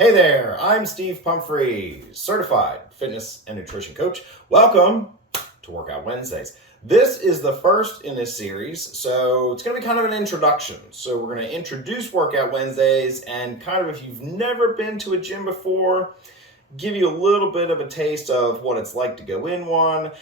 Hey there, I'm Steve Pumphrey, certified fitness and nutrition coach. Welcome to Workout Wednesdays. This is the first in this series, so it's going to be kind of an introduction. So we're going to introduce Workout Wednesdays and kind of, if you've never been to a gym before, give you a little bit of a taste of what it's like to go in one,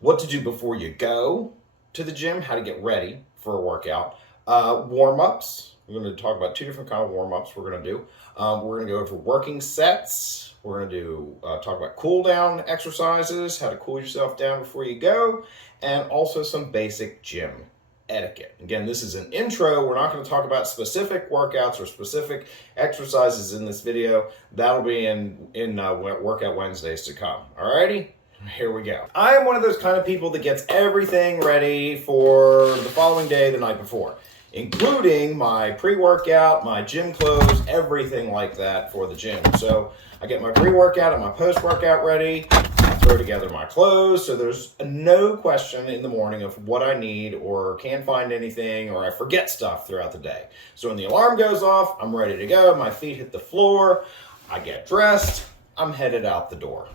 what to do before you go to the gym, how to get ready for a workout, warm-ups. We're going to talk about two different kind of warm-ups we're going to do. We're going to go over working sets. We're going to do talk about cool down exercises, how to cool yourself down before you go, and also some basic gym etiquette. Again, this is an intro. We're not going to talk about specific workouts or specific exercises in this video. That'll be in Workout Wednesdays to come. Alrighty? Here we go. I am one of those kind of people that gets everything ready for the following day, the night before, including my pre-workout, my gym clothes, everything like that for the gym. So I get my pre-workout and my post-workout ready, I throw together my clothes, so there's no question in the morning of what I need or can't find anything or I forget stuff throughout the day. So when the alarm goes off, I'm ready to go, my feet hit the floor, I get dressed, I'm headed out the door.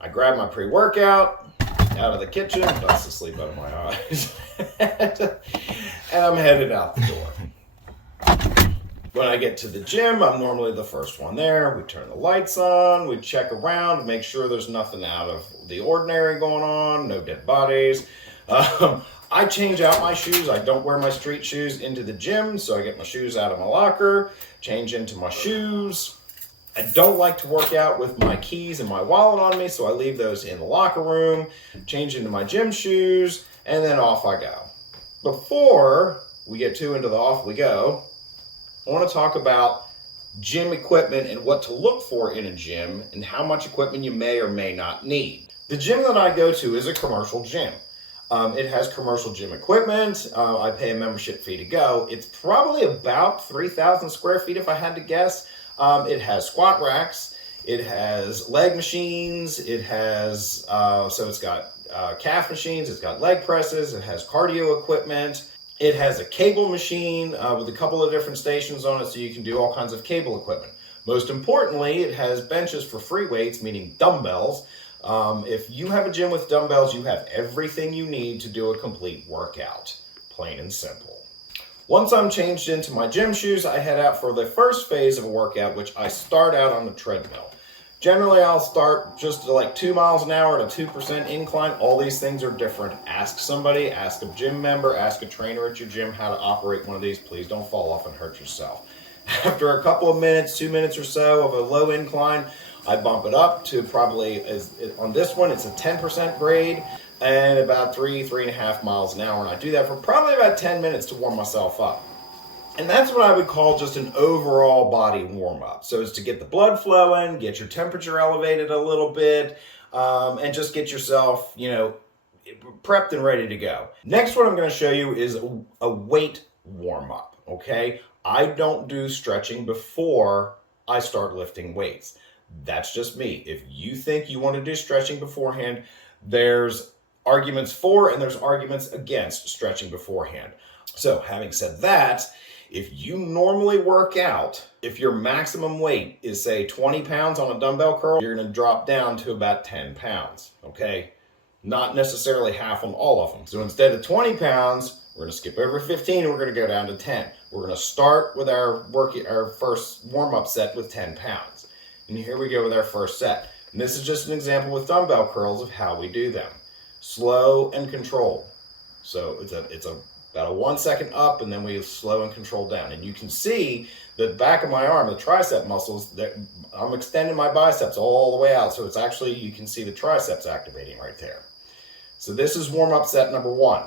I grab my pre-workout out of the kitchen, dust the sleep out of my eyes, and I'm headed out the door. When I get to the gym, I'm normally the first one there. We turn the lights on, we check around to make sure there's nothing out of the ordinary going on, no dead bodies. I change out my shoes. I don't wear my street shoes into the gym, so I get my shoes out of my locker, change into my shoes. I don't like to work out with my keys and my wallet on me, so I leave those in the locker room, change into my gym shoes, and then off I go. Before we get too into the off we go, I want to talk about gym equipment and what to look for in a gym and how much equipment you may or may not need. The gym that I go to is a commercial gym. It has commercial gym equipment. I pay a membership fee to go. It's probably about 3,000 square feet if I had to guess. It has squat racks, it has leg machines, it has, so it's got calf machines, it's got leg presses, it has cardio equipment, it has a cable machine with a couple of different stations on it so you can do all kinds of cable equipment. Most importantly, it has benches for free weights, meaning dumbbells. If you have a gym with dumbbells, you have everything you need to do a complete workout, plain and simple. Once I'm changed into my gym shoes, I head out for the first phase of a workout, which I start out on the treadmill. Generally, I'll start just like 2 miles an hour at a 2% incline. All these things are different. Ask somebody, ask a gym member, ask a trainer at your gym how to operate one of these. Please don't fall off and hurt yourself. After a couple of minutes, 2 minutes or so of a low incline, I bump it up to probably, on this one, it's a 10% grade and about 3.5 miles an hour. And I do that for probably about 10 minutes to warm myself up. And that's what I would call just an overall body warm up. So it's to get the blood flowing, get your temperature elevated a little bit, and just get yourself, prepped and ready to go. Next, what I'm going to show you is a weight warm up. Okay. I don't do stretching before I start lifting weights. That's just me. If you think you want to do stretching beforehand, there's arguments for and there's arguments against stretching beforehand. So having said that, if you normally work out, if your maximum weight is say 20 pounds on a dumbbell curl, you're going to drop down to about 10 pounds, okay? Not necessarily half on all of them. So instead of 20 pounds, we're going to skip over 15 and we're going to go down to 10. We're going to start with our first warm-up set with 10 pounds. And here we go with our first set. And this is just an example with dumbbell curls of how we do them. Slow and controlled. So it's about a 1 second up and then we slow and control down. And you can see the back of my arm, the tricep muscles, I'm extending my biceps all the way out. So it's actually, you can see the triceps activating right there. So this is warm-up set number 1.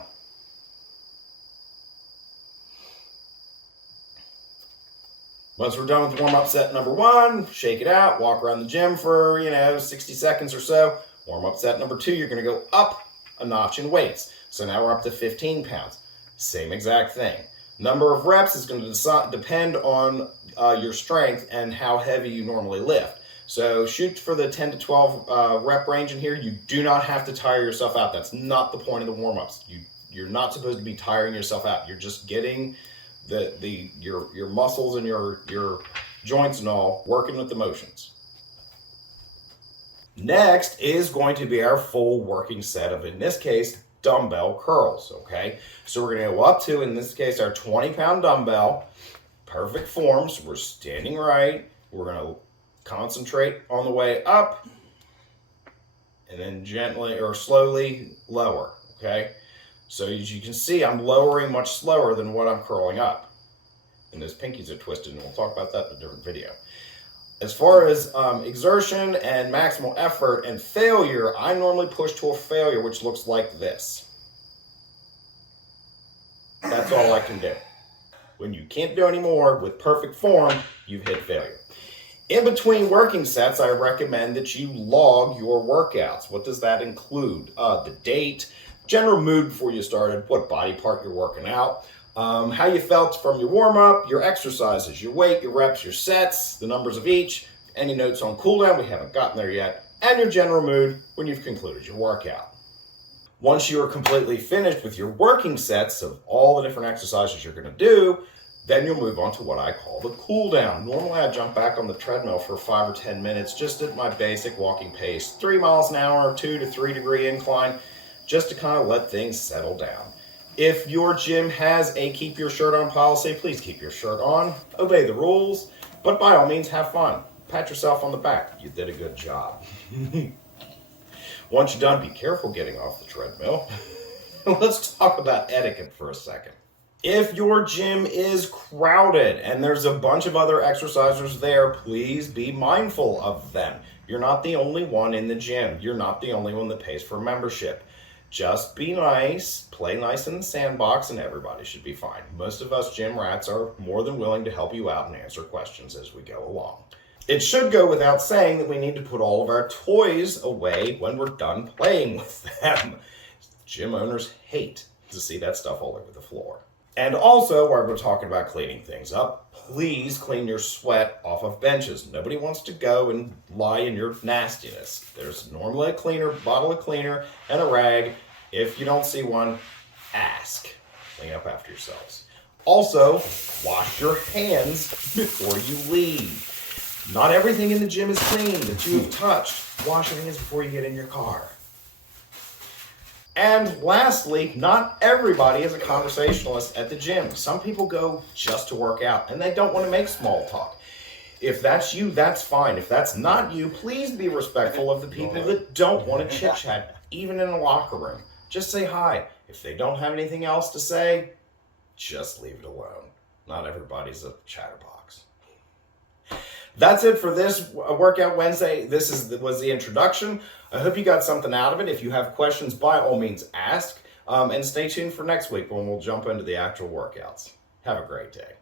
Once we're done with warm-up set number 1, shake it out, walk around the gym for, 60 seconds or so. Warm-up set number 2, you're going to go up a notch in weights. So now we're up to 15 pounds. Same exact thing. Number of reps is going to depend on your strength and how heavy you normally lift. So shoot for the 10 to 12 rep range in here. You do not have to tire yourself out. That's not the point of the warm-ups. You're not supposed to be tiring yourself out. You're just getting your muscles and your joints and all, working with the motions. Next is going to be our full working set of, in this case, dumbbell curls, okay? So we're going to go up to, in this case, our 20-pound dumbbell, perfect forms. We're standing right. We're going to concentrate on the way up and then gently or slowly lower, okay? So as you can see, I'm lowering much slower than what I'm curling up. And those pinkies are twisted, and we'll talk about that in a different video. As far as exertion and maximal effort and failure, I normally push to a failure, which looks like this. That's all I can do. When you can't do any more with perfect form, you've hit failure. In between working sets, I recommend that you log your workouts. What does that include? The date, general mood before you started, what body part you're working out, how you felt from your warm-up, your exercises, your weight, your reps, your sets, the numbers of each, any notes on cooldown, we haven't gotten there yet, and your general mood when you've concluded your workout. Once you are completely finished with your working sets of all the different exercises you're going to do, then you'll move on to what I call the cooldown. Normally I jump back on the treadmill for 5 or 10 minutes just at my basic walking pace, 3 miles an hour, 2 to 3 degree incline, just to kind of let things settle down. If your gym has a keep your shirt on policy, please keep your shirt on, obey the rules, but by all means have fun. Pat yourself on the back. You did a good job. Once you're done, be careful getting off the treadmill. Let's talk about etiquette for a second. If your gym is crowded and there's a bunch of other exercisers there, please be mindful of them. You're not the only one in the gym. You're not the only one that pays for membership. Just be nice, play nice in the sandbox, and everybody should be fine. Most of us gym rats are more than willing to help you out and answer questions as we go along. It should go without saying that we need to put all of our toys away when we're done playing with them. Gym owners hate to see that stuff all over the floor. And also, while we're talking about cleaning things up, please clean your sweat off of benches. Nobody wants to go and lie in your nastiness. There's normally a cleaner, bottle of cleaner, and a rag. If you don't see one, ask. Clean up after yourselves. Also, wash your hands before you leave. Not everything in the gym is clean that you've touched. Wash your hands before you get in your car. And lastly, not everybody is a conversationalist at the gym. Some people go just to work out and they don't want to make small talk. If that's you, that's fine. If that's not you, please be respectful of the people that don't want to chit chat, even in a locker room. Just say hi. If they don't have anything else to say, just leave it alone. Not everybody's a chatterbox. That's it for this Workout Wednesday. This was the introduction. I hope you got something out of it. If you have questions, by all means ask. And stay tuned for next week when we'll jump into the actual workouts. Have a great day.